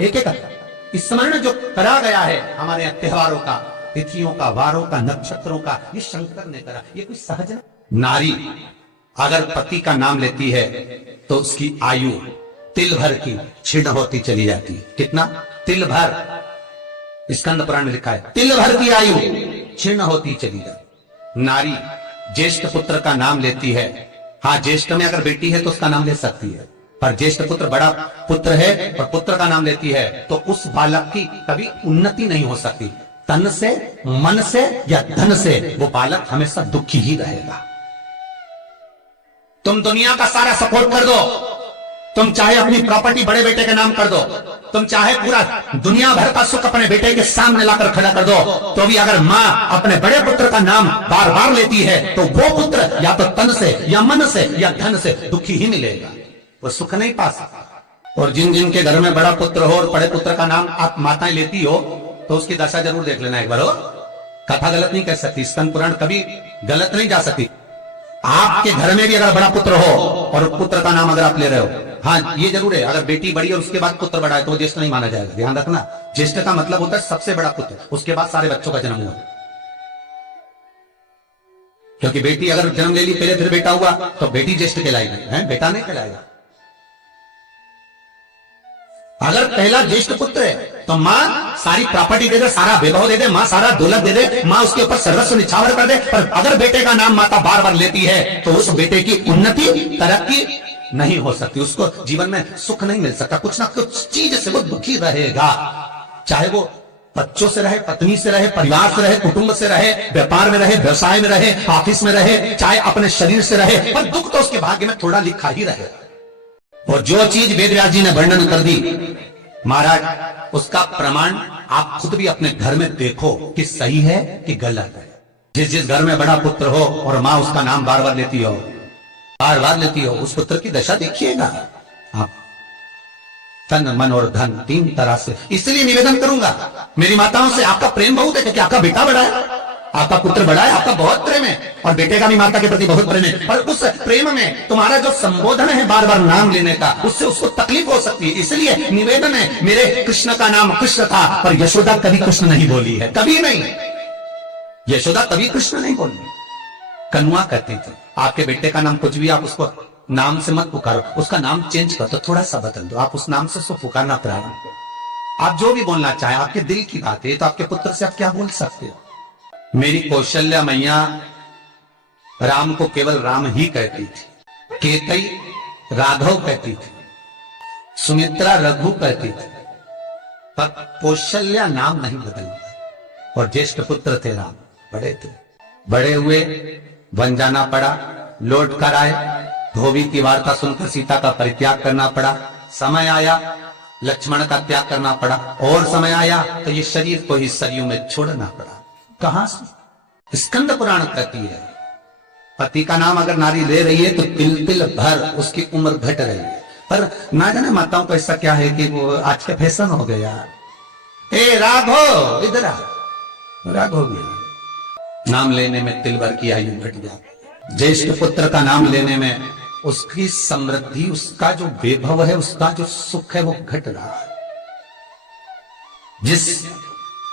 एक एक स्मरण जो करा गया है हमारे त्योहारों का, तिथियों का, वारों का, नक्षत्रों का, ये शंकर ने करा। ये कोई सहज नारी अगर पति का नाम लेती है तो उसकी आयु तिल भर की क्षीण होती चली जाती है। कितना? तिल भर। स्कंद पुराण में लिखा है तिल भर की आयु क्षीण होती चली जाती। नारी ज्येष्ठ पुत्र का नाम लेती है, हाँ ज्येष्ठ में अगर बेटी है तो उसका नाम ले सकती है, पर ज्येष्ठ पुत्र बड़ा पुत्र है और पुत्र का नाम लेती है तो उस बालक की कभी उन्नति नहीं हो सकती। तन से, मन से या धन से वो बालक हमेशा दुखी ही रहेगा। तुम दुनिया का सारा सपोर्ट कर दो, तुम चाहे अपनी प्रॉपर्टी बड़े बेटे के नाम कर दो, तुम चाहे पूरा दुनिया भर का सुख अपने बेटे के सामने लाकर खड़ा कर दो, तो भी अगर मां अपने बड़े पुत्र का नाम बार बार लेती है तो वो पुत्र या तो तन से या मन से या धन से दुखी ही मिलेगा, वो सुख नहीं पा सकता। और जिन जिन के घर में बड़ा पुत्र हो और बड़े पुत्र का नाम आप माताएं लेती हो तो उसकी दशा जरूर देख लेना एक बार। हो कथा गलत नहीं कह सकती, स्कंद पुराण कभी गलत नहीं जा सकती। आपके घर में भी अगर बड़ा पुत्र हो और पुत्र का नाम अगर आप ले रहे हो, हाँ ये जरूर है अगर बेटी बड़ी और उसके बाद पुत्र बड़ा है तो वो ज्येष्ठ नहीं माना जाएगा। ध्यान रखना, ज्येष्ठ का मतलब होता है सबसे बड़ा पुत्र, उसके बाद सारे बच्चों का जन्म हुआ। क्योंकि बेटी अगर जन्म ले ली पहले फिर बेटा हुआ तो बेटी ज्येष्ठ कहलाएगी, है बेटा नहीं कहलाएगा। अगर पहला ज्येष्ठ पुत्र है तो मां सारी प्रॉपर्टी दे दे, सारा वैभव दे दे, मां सारा दौलत दे दे, मां उसके ऊपर सर्वस्व निछावर कर दे, पर अगर बेटे का नाम माता बार बार लेती है तो उस बेटे की उन्नति, तरक्की नहीं हो सकती, उसको जीवन में सुख नहीं मिल सकता, कुछ ना कुछ चीज से वो दुखी रहेगा। चाहे वो बच्चों से रहे, पत्नी से रहे, परिवार से रहे, कुटुंब से रहे, व्यापार में रहे, व्यवसाय में रहे, ऑफिस में रहे, चाहे अपने शरीर से रहे, पर दुख तो उसके भाग्य में थोड़ा लिखा ही रहे। और जो चीज वेदव्यास जी ने वर्णन कर दी महाराज, उसका प्रमाण आप खुद भी अपने घर में देखो कि सही है कि गलत है। जिस जिस घर में बड़ा पुत्र हो और मां उसका नाम बार बार लेती हो, बार बार लेती हो, उस पुत्र की दशा देखिएगा आप। तन, मन और धन तीन तरह से। इसलिए निवेदन करूंगा मेरी माताओं से, आपका प्रेम बहुत है कि आपका बेटा बड़ा है, आपका पुत्र बड़ा है, आपका बहुत प्रेम है और बेटे का भी माता के प्रति बहुत प्रेम है, पर उस प्रेम में तुम्हारा जो संबोधन है बार बार नाम लेने का, उससे उसको तकलीफ हो सकती है। इसलिए निवेदन है, मेरे कृष्ण का नाम कृष्ण था पर यशोदा कभी कृष्ण नहीं बोली है, कभी नहीं। यशोदा कभी कृष्ण नहीं बोली, कनुआ कहती थी आपके बेटे का नाम कुछ भी आप उसको नाम से मत पुकारो, उसका नाम चेंज कर दो, थोड़ा सा बदल दो, आप उस नाम से उसको पुकारना प्रारंभ करो। आप जो भी बोलना चाहे, आपके दिल की बात है, तो आपके पुत्र से आप क्या बोल सकते हो। मेरी कौशल्या मैया राम को केवल राम ही कहती थी, केतई राघव कहती थी, सुमित्रा रघु कहती थी, पर कौशल्या नाम नहीं बदलता। और ज्येष्ठ पुत्र थे राम, बड़े थे, बड़े हुए, वन जाना पड़ा, लौट कर आए, धोबी की वार्ता सुनकर सीता का परित्याग करना पड़ा, समय आया लक्ष्मण का त्याग करना पड़ा, और समय आया तो ये शरीर को ही सरयू में छोड़ना पड़ा। कहां से? स्कंद पुराण कहती है पति का नाम अगर नारी ले रही है तो तिल तिल भर उसकी उम्र घट रही है। पर ना जाने माताओं को ऐसा क्या है कि वो आज का फैशन हो गया, ए राघव इधर आ, राघव भी नाम लेने में तिल भर की आयु घट जाती। ज्येष्ठ पुत्र का नाम लेने में उसकी समृद्धि, उसका जो वैभव है, उसका जो सुख है वो घट रहा है। जिस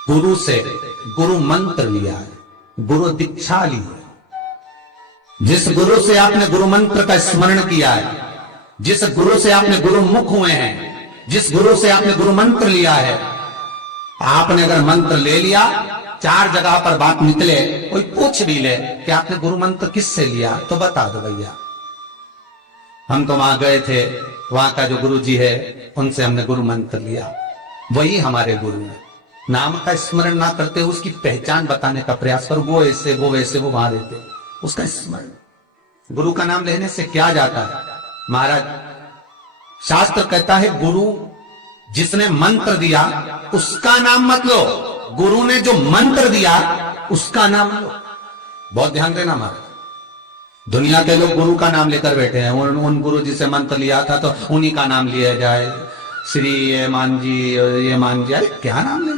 गुरु से गुरु मंत्र लिया है, गुरु दीक्षा ली है, जिस गुरु से आपने गुरु मंत्र का स्मरण किया है, जिस गुरु से आपने गुरु मुख हुए हैं, जिस गुरु से आपने गुरु मंत्र लिया है, आपने अगर मंत्र ले लिया, चार जगह पर बात निकले, कोई पूछ भी ले कि आपने गुरु मंत्र किससे लिया, तो बता दो भैया हम तो वहां गए थे, वहां का जो गुरु जी है उनसे हमने गुरु मंत्र लिया, वही हमारे गुरु है। नाम का स्मरण ना करते उसकी पहचान बताने का प्रयास कर, वो ऐसे वो वैसे वो वहां रहते, उसका स्मरण। गुरु का नाम लेने से क्या जाता है महाराज? शास्त्र कहता है गुरु जिसने मंत्र दिया उसका नाम मत लो, गुरु ने जो मंत्र दिया उसका नाम लो। बहुत ध्यान देना महाराज, दुनिया के लोग गुरु का नाम लेकर बैठे हैं, उन गुरु जी से मंत्र लिया था तो उन्हीं का नाम लिया जाए, श्री ये मान जी, ये मान जी, अरे क्या नाम ले,